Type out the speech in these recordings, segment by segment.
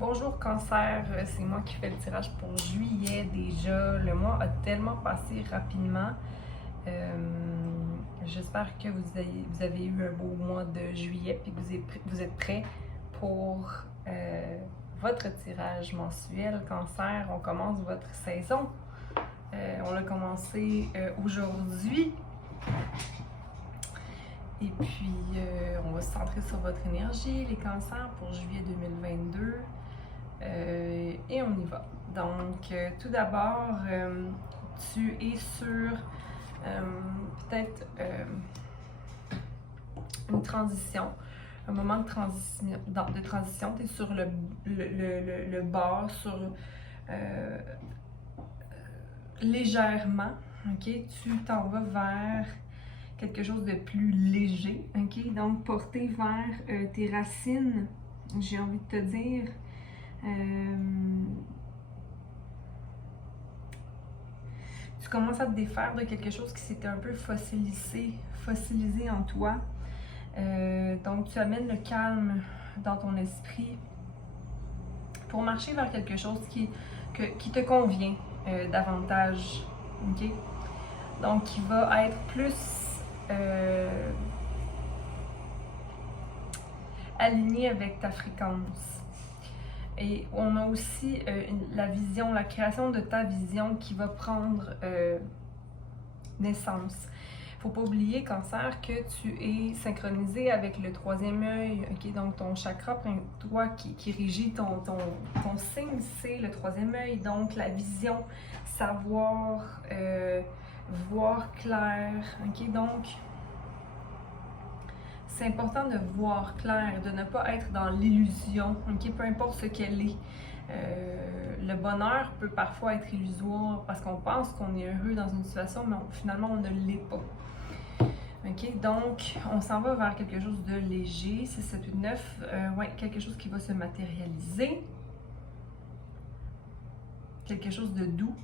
Bonjour Cancer, c'est moi qui fais le tirage pour juillet déjà. Le mois a tellement passé rapidement. J'espère que vous avez eu un beau mois de juillet et que vous êtes prêts pour votre tirage mensuel Cancer. On commence votre saison. On l'a commencé aujourd'hui. Et puis, on va se centrer sur votre énergie, les cancers, pour juillet 2022. Et on y va. Donc, tout d'abord, tu es sur peut-être une transition, un moment de transition. Tu es sur le bord, sur légèrement, ok? Tu t'en vas vers quelque chose de plus léger, ok? Donc, porté vers tes racines, j'ai envie de te dire. Tu commences à te défaire de quelque chose qui s'était un peu fossilisé en toi. Donc, tu amènes le calme dans ton esprit pour marcher vers quelque chose qui te convient davantage. Okay? Donc, qui va être plus aligné avec ta fréquence. Et on a aussi la vision, la création de ta vision qui va prendre naissance. Il ne faut pas oublier, Cancer, que tu es synchronisé avec le troisième œil, okay? Donc ton chakra, toi, qui régit ton signe, c'est le troisième œil. Donc la vision, savoir, voir clair, okay? Donc c'est important de voir clair, de ne pas être dans l'illusion, okay? Peu importe ce qu'elle est. Le bonheur peut parfois être illusoire parce qu'on pense qu'on est heureux dans une situation, mais finalement on ne l'est pas. Ok, donc on s'en va vers quelque chose de léger, 6, 7, 8, 9, ouais, quelque chose qui va se matérialiser, quelque chose de doux.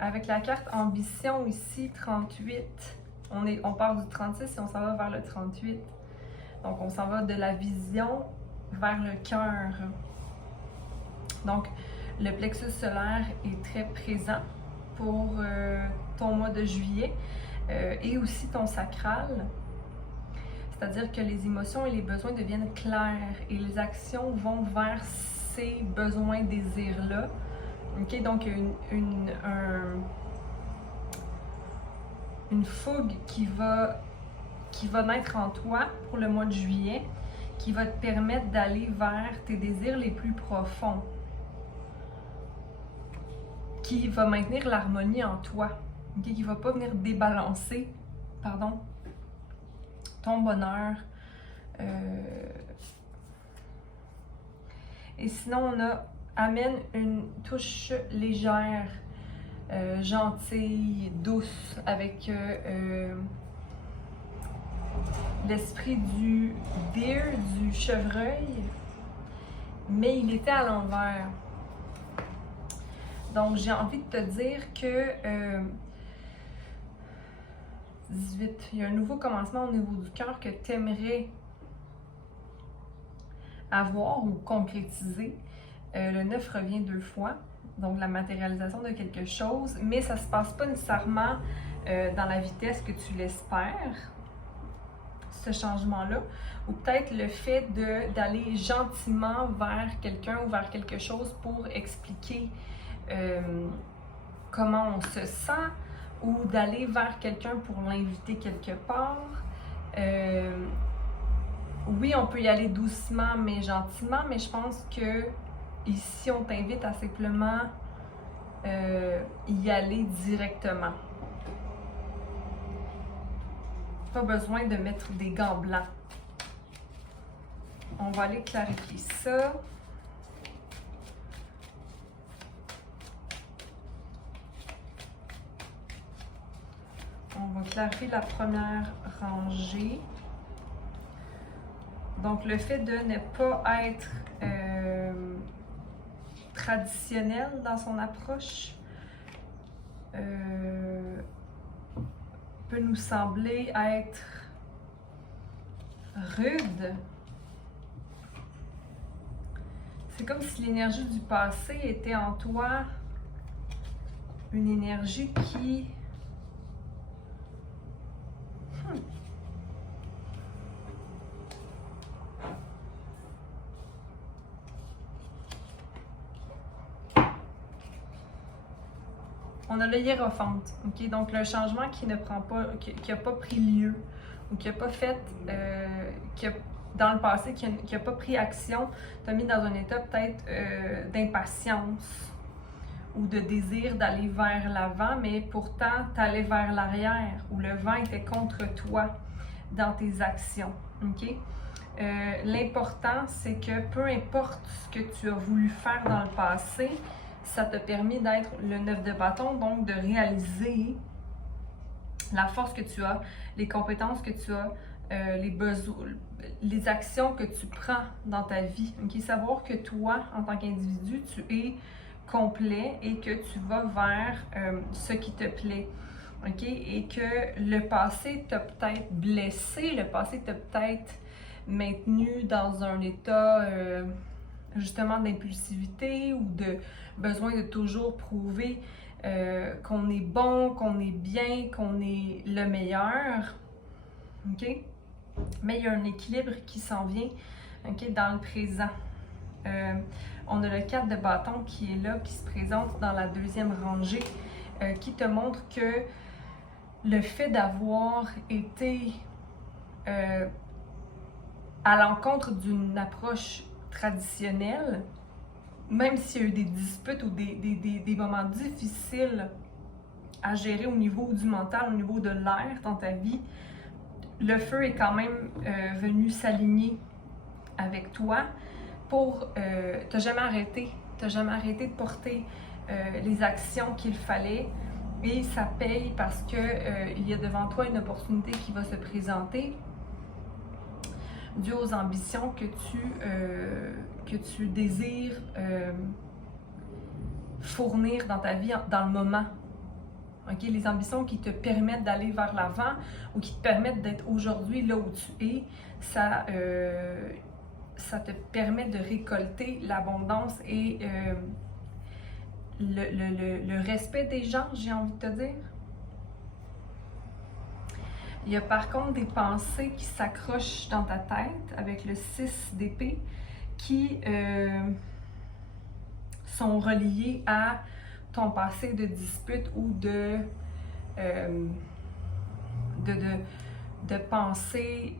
Avec la carte ambition ici, 38, on part du 36 et on s'en va vers le 38. Donc on s'en va de la vision vers le cœur. Donc le plexus solaire est très présent pour ton mois de juillet et aussi ton sacral. C'est-à-dire que les émotions et les besoins deviennent clairs et les actions vont vers ces besoins, désirs-là. Okay? Donc, une fougue qui va naître en toi pour le mois de juillet, qui va te permettre d'aller vers tes désirs les plus profonds, qui va maintenir l'harmonie en toi, okay? Qui ne va pas venir débalancer, ton bonheur. Et sinon, amène une touche légère, gentille, douce, avec l'esprit du deer, du chevreuil, mais il était à l'envers. Donc, j'ai envie de te dire que 18, il y a un nouveau commencement au niveau du cœur que tu aimerais avoir ou concrétiser. Le 9 revient 2 fois, donc la matérialisation de quelque chose, mais ça ne se passe pas nécessairement dans la vitesse que tu l'espères, ce changement-là, ou peut-être le fait d'aller gentiment vers quelqu'un ou vers quelque chose pour expliquer comment on se sent, ou d'aller vers quelqu'un pour l'inviter quelque part. Oui, on peut y aller doucement mais gentiment, mais je pense que ici, on t'invite à simplement y aller directement. Pas besoin de mettre des gants blancs. On va aller clarifier ça. On va clarifier la première rangée. Donc, le fait de ne pas être traditionnel dans son approche peut nous sembler être rude. C'est comme si l'énergie du passé était en toi une énergie qui... On a le hiérophante, ok? Donc le changement qui ne prend pas, qui n'a pas pris lieu, ou qui n'a pas fait, dans le passé, qui n'a pas pris action, t'a mis dans un état peut-être d'impatience ou de désir d'aller vers l'avant, mais pourtant tu allais vers l'arrière, où le vent était contre toi dans tes actions, ok? L'important, c'est que peu importe ce que tu as voulu faire dans le passé, ça t'a permis d'être le 9 de bâton, donc de réaliser la force que tu as, les compétences que tu as, les besoins, les actions que tu prends dans ta vie. Okay? Savoir que toi, en tant qu'individu, tu es complet et que tu vas vers ce qui te plaît. Okay? Et que le passé t'a peut-être blessé, le passé t'a peut-être maintenu dans un état justement d'impulsivité ou de besoin de toujours prouver qu'on est bon, qu'on est bien, qu'on est le meilleur. OK? Mais il y a un équilibre qui s'en vient, OK, dans le présent. On a le 4 de bâton qui est là, qui se présente dans la deuxième rangée, qui te montre que le fait d'avoir été à l'encontre d'une approche traditionnelle, même s'il y a eu des disputes ou des moments difficiles à gérer au niveau du mental, au niveau de l'air dans ta vie, le feu est quand même venu s'aligner avec toi pour t'as jamais arrêté de porter les actions qu'il fallait, et ça paye parce que il y a devant toi une opportunité qui va se présenter dû aux ambitions que tu désires fournir dans ta vie dans le moment. Okay? Les ambitions qui te permettent d'aller vers l'avant ou qui te permettent d'être aujourd'hui là où tu es, ça te permet de récolter l'abondance et le respect des gens, j'ai envie de te dire. Il y a par contre des pensées qui s'accrochent dans ta tête avec le 6 d'épée qui sont reliées à ton passé de dispute ou de pensée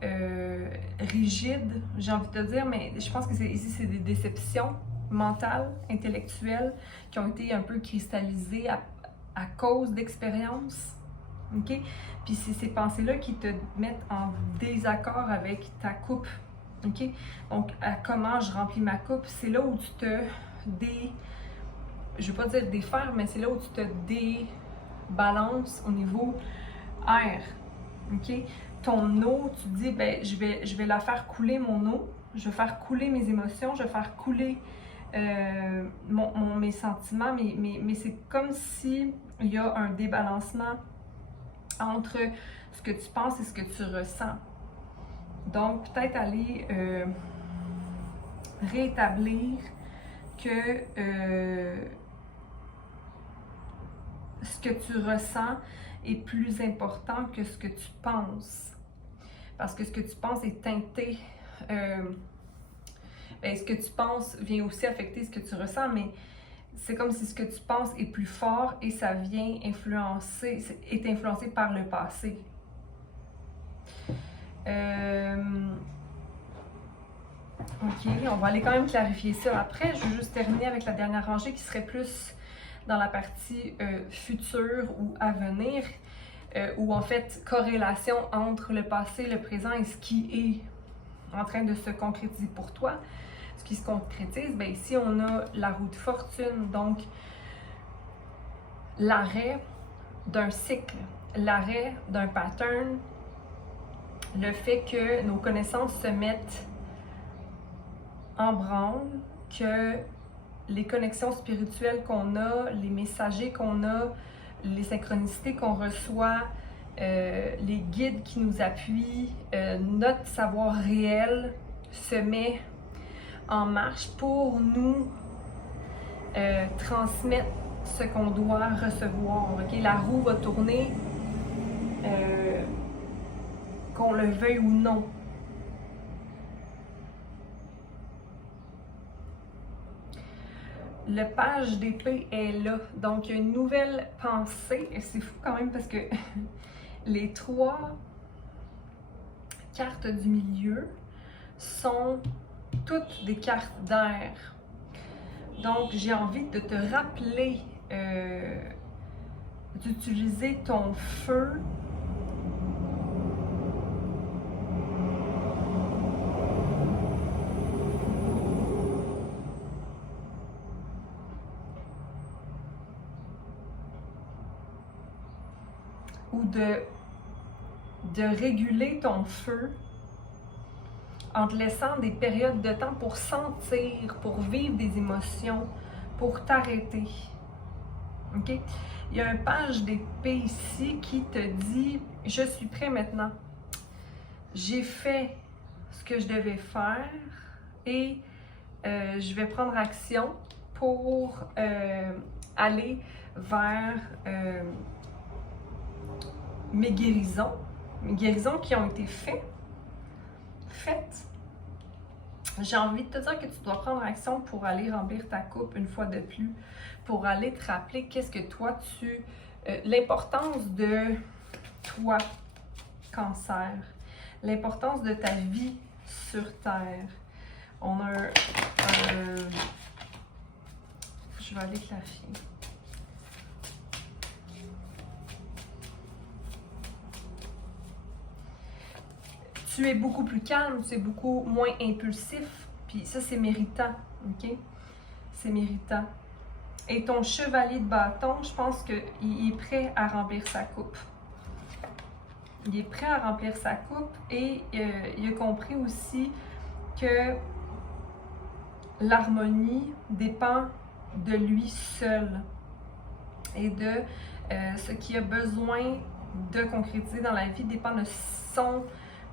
rigide, j'ai envie de te dire, mais je pense que ici c'est des déceptions mentales, intellectuelles qui ont été un peu cristallisées à cause d'expériences. OK? Puis c'est ces pensées-là qui te mettent en désaccord avec ta coupe. OK? Donc, à comment je remplis ma coupe, c'est là où tu te je ne veux pas dire défaire, mais c'est là où tu te débalances au niveau air. OK? Ton eau, tu te dis, ben, je vais la faire couler mon eau, je vais faire couler mes émotions, je vais faire couler mes sentiments, mais c'est comme si il y a un débalancement entre ce que tu penses et ce que tu ressens. Donc, peut-être aller rétablir que ce que tu ressens est plus important que ce que tu penses. Parce que ce que tu penses est teinté. Ce que tu penses vient aussi affecter ce que tu ressens, mais c'est comme si ce que tu penses est plus fort et ça vient est influencé par le passé. Ok, on va aller quand même clarifier ça après. Je veux juste terminer avec la dernière rangée qui serait plus dans la partie future ou à venir, ou en fait corrélation entre le passé, le présent et ce qui est en train de se concrétiser pour toi. Ce qui se concrétise, bien ici on a la roue de fortune, donc l'arrêt d'un cycle, l'arrêt d'un pattern, le fait que nos connaissances se mettent en branle, que les connexions spirituelles qu'on a, les messagers qu'on a, les synchronicités qu'on reçoit les guides qui nous appuient, notre savoir réel se met en marche pour nous transmettre ce qu'on doit recevoir. Okay? La roue va tourner, qu'on le veuille ou non. Le page d'épée est là. Donc, il y a une nouvelle pensée. Et c'est fou quand même parce que les 3 cartes du milieu sont toutes des cartes d'air. Donc, j'ai envie de te rappeler d'utiliser ton feu ou de réguler ton feu en te laissant des périodes de temps pour sentir, pour vivre des émotions, pour t'arrêter. OK? Il y a un page d'épée ici qui te dit « Je suis prêt maintenant. J'ai fait ce que je devais faire et je vais prendre action pour aller vers mes guérisons qui ont été faites. J'ai envie de te dire que tu dois prendre action pour aller remplir ta coupe une fois de plus, pour aller te rappeler qu'est-ce que toi l'importance de toi, Cancer, l'importance de ta vie sur Terre. On a je vais aller clarifier. Tu es beaucoup plus calme, tu es beaucoup moins impulsif, puis ça c'est méritant, ok? C'est méritant. Et ton chevalier de bâton, je pense qu'il est prêt à remplir sa coupe. Il est prêt à remplir sa coupe et il a compris aussi que l'harmonie dépend de lui seul et de ce qu'il a besoin de concrétiser dans la vie dépend de son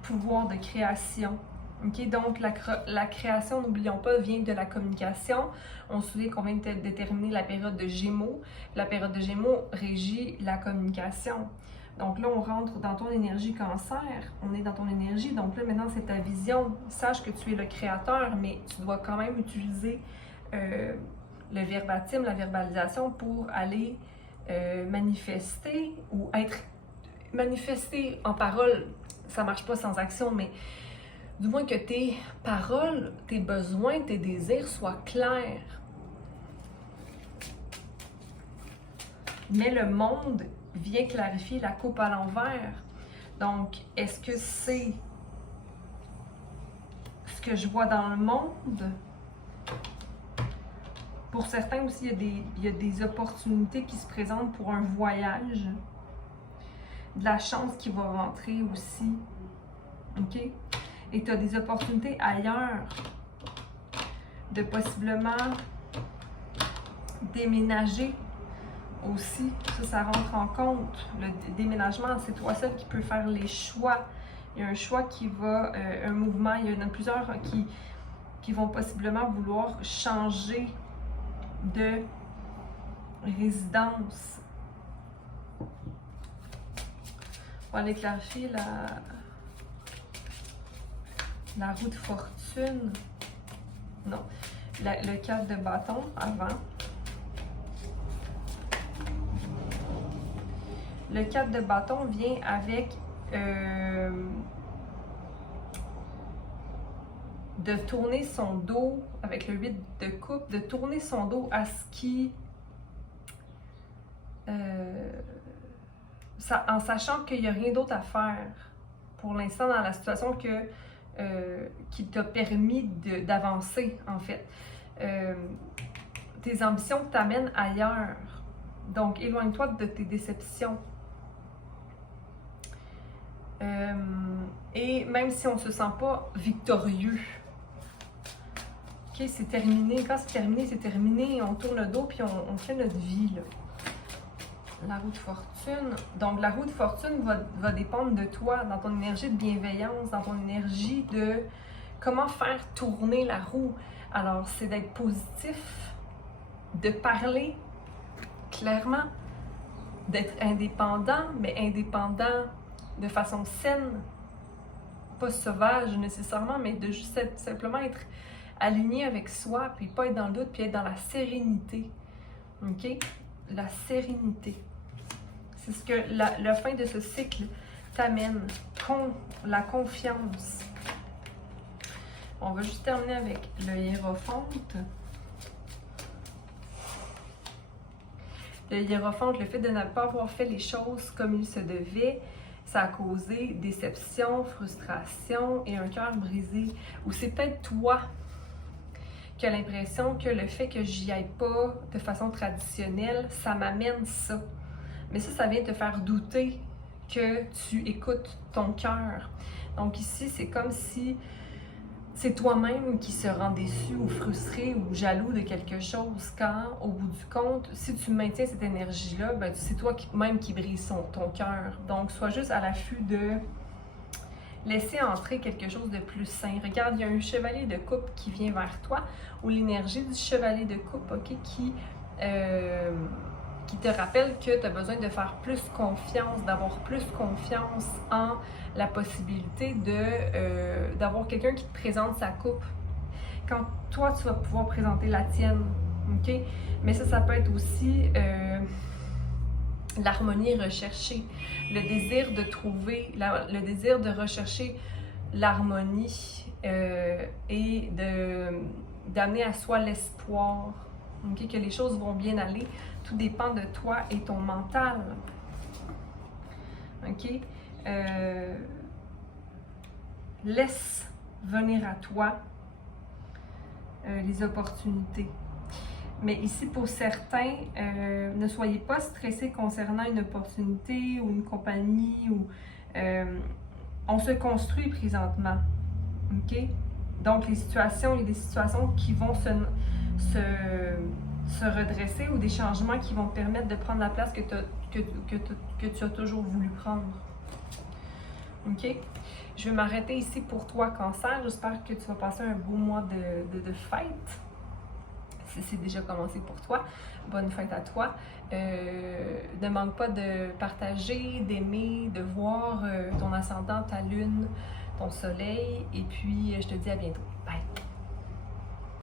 pouvoir de création. Okay? Donc, la création, n'oublions pas, vient de la communication. On se souvient qu'on vient de déterminer la période de Gémeaux. La période de Gémeaux régit la communication. Donc là, on rentre dans ton énergie Cancer. On est dans ton énergie. Donc là, maintenant, c'est ta vision. Sache que tu es le créateur, mais tu dois quand même utiliser le verbatim, la verbalisation pour aller manifester ou manifester en parole. Ça marche pas sans action, mais du moins que tes paroles, tes besoins, tes désirs soient clairs. Mais le monde vient clarifier la coupe à l'envers. Donc, est-ce que c'est ce que je vois dans le monde? Pour certains aussi, il y a des opportunités qui se présentent pour un voyage. De la chance qui va rentrer aussi. OK? Et tu as des opportunités ailleurs de possiblement déménager aussi. Ça rentre en compte. Le déménagement, c'est toi seul qui peux faire les choix. Il y a un choix qui va, un mouvement, il y en a plusieurs qui vont possiblement vouloir changer de résidence. On va aller clarifier la roue de fortune. Non. Le 4 de bâton avant. Le 4 de bâton vient avec de tourner son dos, avec le 8 de coupe, de tourner son dos à ce qui... en sachant qu'il n'y a rien d'autre à faire pour l'instant dans la situation qui t'a permis d'avancer, en fait. Tes ambitions t'amènent ailleurs. Donc, éloigne-toi de tes déceptions. Et même si on ne se sent pas victorieux, ok, c'est terminé. Quand c'est terminé, c'est terminé. On tourne le dos puis on fait notre vie, là. La roue de fortune. Donc, la roue de fortune va dépendre de toi, dans ton énergie de bienveillance, dans ton énergie de comment faire tourner la roue. Alors, c'est d'être positif, de parler clairement, d'être indépendant, mais indépendant de façon saine, pas sauvage nécessairement, mais de juste simplement être aligné avec soi, puis pas être dans le doute, puis être dans la sérénité. OK? La sérénité. C'est ce que la fin de ce cycle t'amène. La confiance. On va juste terminer avec le hiérophante. Le hiérophante, le fait de ne pas avoir fait les choses comme il se devait, ça a causé déception, frustration et un cœur brisé. Ou c'est peut-être toi qui as l'impression que le fait que j'y aille pas de façon traditionnelle, ça m'amène ça. Mais ça vient te faire douter que tu écoutes ton cœur. Donc ici, c'est comme si c'est toi-même qui se rend déçu ou frustré ou jaloux de quelque chose quand, au bout du compte, si tu maintiens cette énergie-là, ben, c'est toi-même qui brise ton cœur. Donc, sois juste à l'affût de laisser entrer quelque chose de plus sain. Regarde, il y a un chevalier de coupe qui vient vers toi, ou l'énergie du chevalier de coupe, OK, qui te rappelle que tu as besoin de faire plus confiance, d'avoir plus confiance en la possibilité d'avoir quelqu'un qui te présente sa coupe. Quand toi, tu vas pouvoir présenter la tienne, OK? Mais ça peut être aussi l'harmonie recherchée, le désir de trouver, le désir de rechercher l'harmonie et d'amener à soi l'espoir, okay? Que les choses vont bien aller. Tout dépend de toi et ton mental. OK? Laisse venir à toi les opportunités. Mais ici, pour certains, ne soyez pas stressés concernant une opportunité ou une compagnie. On se construit présentement. OK? Donc, il y a des situations qui vont se redresser ou des changements qui vont te permettre de prendre la place que tu as toujours voulu prendre. OK? Je vais m'arrêter ici pour toi, Cancer. J'espère que tu vas passer un beau mois de fête. Si c'est déjà commencé pour toi, bonne fête à toi. Ne manque pas de partager, d'aimer, de voir ton ascendant, ta lune, ton soleil. Et puis, je te dis à bientôt.